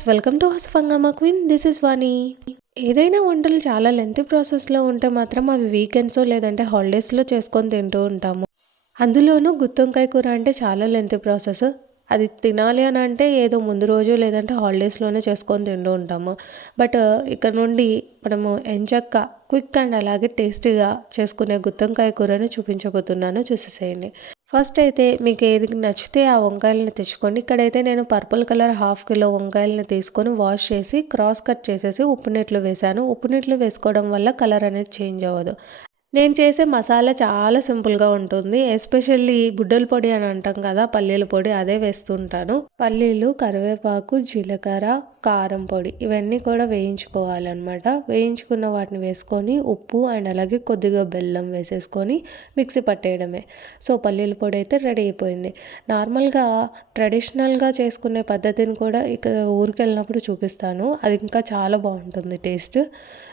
Guys welcome to హస్ఫంగమ్మ queen this is Vani ఏదైనా వంటలు చాలా లెంతీ ప్రాసెస్లో ఉంటే మాత్రం అవి వీకెండ్స్ లేదంటే హాలిడేస్లో చేసుకొని తింటూ ఉంటాము. అందులోనూ గుత్తొంకాయ కూర అంటే చాలా లెంతీ ప్రాసెస్ అది తినాలి అని అంటే ఏదో ముందు రోజు లేదంటే హాలిడేస్లోనే చేసుకొని తింటూ ఉంటాము. బట్ uh, ఇక్కడ నుండి మనము ఎంచక్క క్విక్ అండ్ అలాగే టేస్టీగా చేసుకునే గుత్తొంకాయ కూరని చూపించబోతున్నాను. చూసేసేయండి. ఫస్ట్ అయితే మీకు ఏది నచ్చితే ఆ వంకాయలని తెచ్చుకోండి. ఇక్కడైతే నేను పర్పుల్ కలర్ హాఫ్ కిలో వంకాయలను తీసుకొని వాష్ చేసి క్రాస్ కట్ చేసేసి ఉప్పు నీటిలో వేసాను ఉప్పు నీటిలో వేసుకోవడం వల్ల కలర్ అనేది చేంజ్ అవ్వదు. నేను చేసే మసాలా చాలా సింపుల్గా ఉంటుంది. ఎస్పెషల్లీ బుడ్డల పొడి అని అంటాం కదా పల్లీల పొడి అదే వేస్తుంటాను. పల్లీలు కరివేపాకు జీలకర్ర కారం పొడి ఇవన్నీ కూడా వేయించుకోవాలన్నమాట. వేయించుకున్న వాటిని వేసుకొని ఉప్పు అండ్ అలాగే కొద్దిగా బెల్లం వేసేసుకొని మిక్సీ పట్టేయడమే. సో పల్లీల పొడి అయితే రెడీ అయిపోయింది. నార్మల్గా ట్రెడిషనల్గా చేసుకునే పద్ధతిని కూడా ఇక ఊరికి వెళ్ళినప్పుడు చూపిస్తాను. అది ఇంకా చాలా బాగుంటుంది టేస్ట్.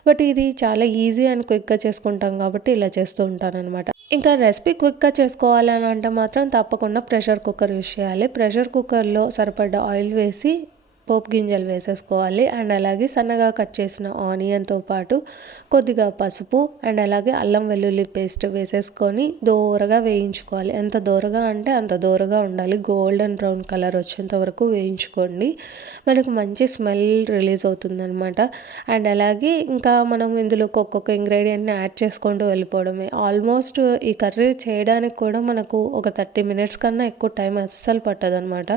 బట్ ఇది చాలా ఈజీ అండ్ క్విక్గా చేసుకుంటాం కాబట్టి ఇలా చేస్తూ ఉంటాను అనమాట ఇంకా రెసిపీ క్విక్గా చేసుకోవాలని అంటే మాత్రం తప్పకుండా ప్రెషర్ కుక్కర్ యూస్ చేయాలి. ప్రెషర్ కుక్కర్లో సరిపడ్డ ఆయిల్ వేసి పోపు గింజలు వేసేసుకోవాలి. అండ్ అలాగే సన్నగా కట్ చేసిన ఆనియన్తో పాటు కొద్దిగా పసుపు అండ్ అలాగే అల్లం వెల్లుల్లి పేస్ట్ వేసేసుకొని దోరగా వేయించుకోవాలి. ఎంత దోరగా అంటే అంత దోరగా ఉండాలి. గోల్డెన్ బ్రౌన్ కలర్ వచ్చేంత వరకు వేయించుకోండి. మనకు మంచి స్మెల్ రిలీజ్ అవుతుందనమాట అండ్ అలాగే ఇంకా మనం ఇందులో ఒక్కొక్క ఇంగ్రీడియంట్ని యాడ్ చేసుకుంటూ వెళ్ళిపోవడమే. ఆల్మోస్ట్ ఈ కర్రీ చేయడానికి కూడా మనకు ఒక థర్టీ మినిట్స్ కన్నా ఎక్కువ టైం అస్సలు పట్టదనమాట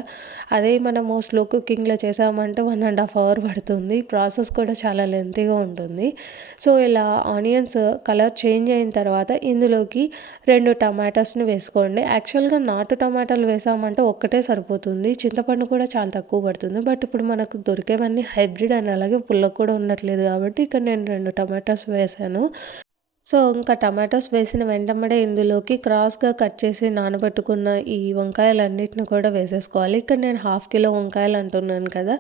అదే మనము స్లో కుకింగ్లో చేసే చేసామంటే వన్ అండ్ హాఫ్ అవర్ పడుతుంది. ప్రాసెస్ కూడా చాలా లెంతీగా ఉంటుంది. సో ఇలా ఆనియన్స్ కలర్ చేంజ్ అయిన తర్వాత ఇందులోకి రెండు టమాటాస్ని వేసుకోండి. యాక్చువల్గా నాటు టమాటాలు వేసామంటే ఒక్కటే సరిపోతుంది. చింతపండు కూడా చాలా తక్కువ పడుతుంది. బట్ ఇప్పుడు మనకు దొరికేవన్నీ హైబ్రిడ్ అని అలాగే పుల్ల కూడా ఉండట్లేదు కాబట్టి ఇక్కడ నేను రెండు టమాటాస్ వేసాను. సో ఇంకా టమాటోస్ వేసిన వెంటమ్మడే ఇందులోకి క్రాస్గా కట్ చేసి నానబెట్టుకున్న ఈ వంకాయలన్నిటిని కూడా వేసేసుకోవాలి. ఇక్కడ నేను హాఫ్ కిలో వంకాయలు అంటున్నాను కదా.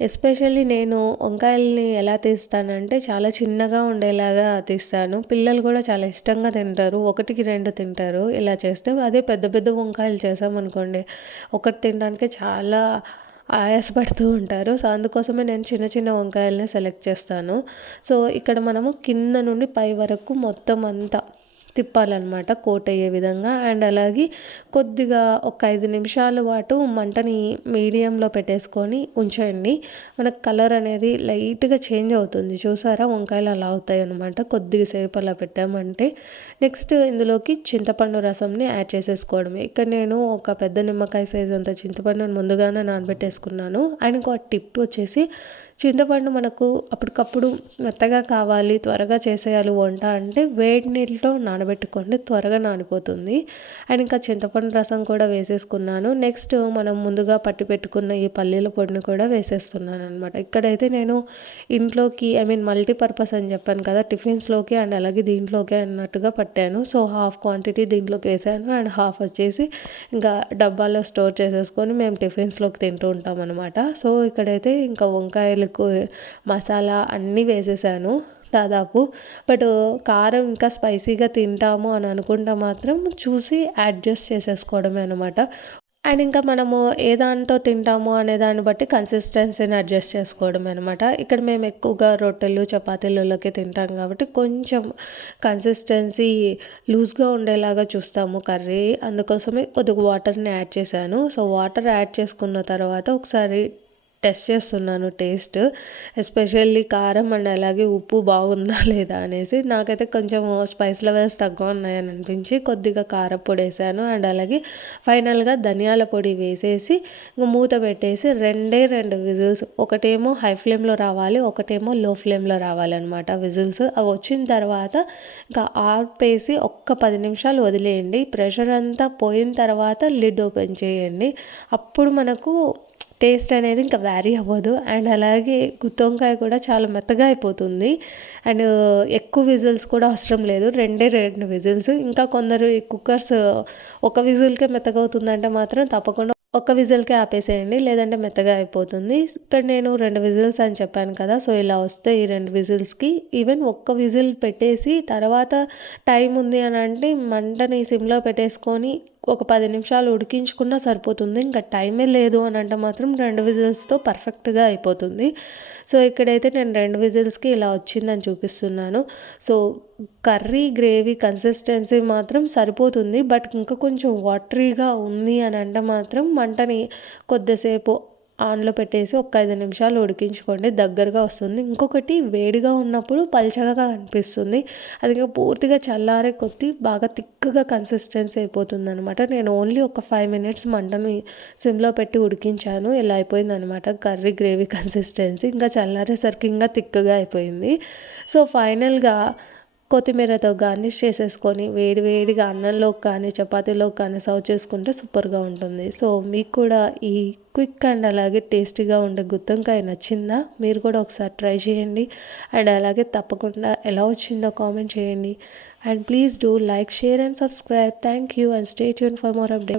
ఎస్పెషల్లీ నేను వంకాయల్ని ఎలా తీస్తానంటే చాలా చిన్నగా ఉండేలాగా తీస్తాను. పిల్లలు కూడా చాలా ఇష్టంగా తింటారు. ఒకటికి రెండు తింటారు. ఇలా చేస్తే అదే పెద్ద పెద్ద వంకాయలు చేసామనుకోండి ఒకటి తినడానికి చాలా ఆయాసపడుతూ ఉంటారు. సో అందుకోసమే నేను చిన్న చిన్న వంకాయలనే సెలెక్ట్ చేస్తాను. సో ఇక్కడ మనము కింద నుండి పై వరకు మొత్తం అంతా తిప్పాలన్నమాట కోట్ అయ్యే విధంగా. అండ్ అలాగే కొద్దిగా ఒక ఐదు నిమిషాల పాటు మంటని మీడియంలో పెట్టేసుకొని ఉంచండి. మనకు కలర్ అనేది లైట్గా చేంజ్ అవుతుంది. చూసారా? వంకాయలు అలా అవుతాయి అనమాట కొద్దిగా సేపు అలా పెట్టామంటే నెక్స్ట్ ఇందులోకి చింతపండు రసంని యాడ్ చేసేసుకోవడమే. ఇక్కడ నేను ఒక పెద్ద నిమ్మకాయ సైజ్ అంత చింతపండుని ముందుగానే నానబెట్టేసుకున్నాను. అండ్ ఇంకో టిప్ వచ్చేసి చింతపండు మనకు అప్పటికప్పుడు మెత్తగా కావాలి త్వరగా చేసేయాలి వంట అంటే వేడి నీళ్ళతో నానబెట్టుకోండి త్వరగా నానిపోతుంది. అండ్ ఇంకా చింతపండు రసం కూడా వేసేసుకున్నాను. నెక్స్ట్ మనం ముందుగా పట్టి పెట్టుకున్న ఈ పల్లీల పొడిని కూడా వేసేస్తున్నాను అనమాట ఇక్కడైతే నేను ఇంట్లోకి ఐ మీన్ మల్టీపర్పస్ అని చెప్పాను కదా టిఫిన్స్లోకి అండ్ అలాగే దీంట్లోకి అన్నట్టుగా పట్టాను. సో హాఫ్ క్వాంటిటీ దీంట్లోకి వేసాను. అండ్ హాఫ్ వచ్చేసి ఇంకా డబ్బాలో స్టోర్ చేసేసుకొని మేము టిఫిన్స్లోకి తింటూ ఉంటాం అనమాట సో ఇక్కడైతే ఇంకా వంకాయలు మసాలా అన్నీ వేసేసాను దాదాపు. బట్ కారం ఇంకా స్పైసీగా తింటాము అని అనుకుంటే మాత్రం చూసి అడ్జస్ట్ చేసేసుకోవడమే అనమాట అండ్ ఇంకా మనము ఏ దాంతో తింటాము అనే దాన్ని బట్టి కన్సిస్టెన్సీని అడ్జస్ట్ చేసుకోవడం అనమాట ఇక్కడ మేము ఎక్కువగా రొట్టెలు చపాతీలలోకి తింటాం కాబట్టి కొంచెం కన్సిస్టెన్సీ లూజ్గా ఉండేలాగా చూస్తాము కర్రీ. అందుకోసమే కొద్దిగా వాటర్ని యాడ్ చేశాను. సో వాటర్ యాడ్ చేసుకున్న తర్వాత ఒకసారి టెస్ట్ చేస్తున్నాను టేస్ట్ ఎస్పెషల్లీ కారం అండ్ అలాగే ఉప్పు బాగుందా లేదా అనేసి. నాకైతే కొంచెం స్పైస్ లెవెల్స్ తక్కువ ఉన్నాయని అనిపించి కొద్దిగా కారపొడి వేసాను అండ్ అలాగే ఫైనల్గా ధనియాల పొడి వేసేసి మూత పెట్టేసి రెండే రెండు విజిల్స్ ఒకటేమో హై ఫ్లేమ్లో రావాలి ఒకటేమో లో ఫ్లేమ్లో రావాలన్నమాట విజిల్స్. అవి వచ్చిన తర్వాత ఇంకా ఆపేసి ఒక్క పది నిమిషాలు వదిలేయండి. ప్రెషర్ అంతా పోయిన తర్వాత లిడ్ ఓపెన్ చేయండి. అప్పుడు మనకు టేస్ట్ అనేది ఇంకా వ్యారీ అవ్వదు. అండ్ అలాగే గుత్తొంకాయ కూడా చాలా మెత్తగా అయిపోతుంది. అండ్ ఎక్కువ విజిల్స్ కూడా అవసరం లేదు. రెండే రెండు విజిల్స్. ఇంకా కొందరు ఈ కుక్కర్స్ ఒక విజిల్కే మెత్తగా అవుతుందంటే మాత్రం తప్పకుండా ఒక విజిల్కే ఆపేసేయండి. లేదంటే మెత్తగా అయిపోతుంది. ఇక్కడ నేను రెండు విజిల్స్ అని చెప్పాను కదా. సో ఇలా వస్తే ఈ రెండు విజిల్స్కి ఈవెన్ ఒక్క విజిల్ పెట్టేసి తర్వాత టైం ఉంది అని అంటే మంటని సిమ్లో పెట్టేసుకొని ఒక పది నిమిషాలు ఉడికించుకున్నా సరిపోతుంది. ఇంకా టైమే లేదు అని అంటే మాత్రం రెండు విజిల్స్తో పర్ఫెక్ట్గా అయిపోతుంది. సో ఇక్కడైతే నేను రెండు విజిల్స్కి ఇలా వచ్చిందని చూపిస్తున్నాను. సో కర్రీ గ్రేవీ కన్సిస్టెన్సీ మాత్రం సరిపోతుంది. బట్ ఇంకా కొంచెం వాటరీగా ఉంది అని అంటే మాత్రం మంటని కొద్దిసేపు ఆన్లో పెట్టేసి ఒక ఐదు నిమిషాలు ఉడికించుకోండి. దగ్గరగా వస్తుంది. ఇంకొకటి వేడిగా ఉన్నప్పుడు పల్చగా అనిపిస్తుంది. అది ఇంకా పూర్తిగా చల్లారే కొద్దీ బాగా థిక్గా కన్సిస్టెన్సీ అయిపోతుంది అనమాట నేను ఓన్లీ ఒక ఫైవ్ మినిట్స్ మంటను సిమ్లో పెట్టి ఉడికించాను. ఇలా అయిపోయింది అనమాట కర్రీ గ్రేవీ కన్సిస్టెన్సీ. ఇంకా చల్లారేసరికి ఇంకా థిక్గా అయిపోయింది. సో ఫైనల్గా కొత్తిమీరతో గార్నిష్ చేసేసుకొని వేడి వేడిగా అన్నంలోకి కానీ చపాతీలోకి కానీ సర్వ్ చేసుకుంటే సూపర్గా ఉంటుంది. సో మీకు కూడా ఈ క్విక్ అండ్ అలాగే టేస్టీగా ఉండే గుత్తంకాయ నచ్చిందా? మీరు కూడా ఒకసారి ట్రై చేయండి. అండ్ అలాగే తప్పకుండా ఎలా వచ్చిందో కామెంట్ చేయండి. And please do like share and subscribe. Thank you and stay tune for more update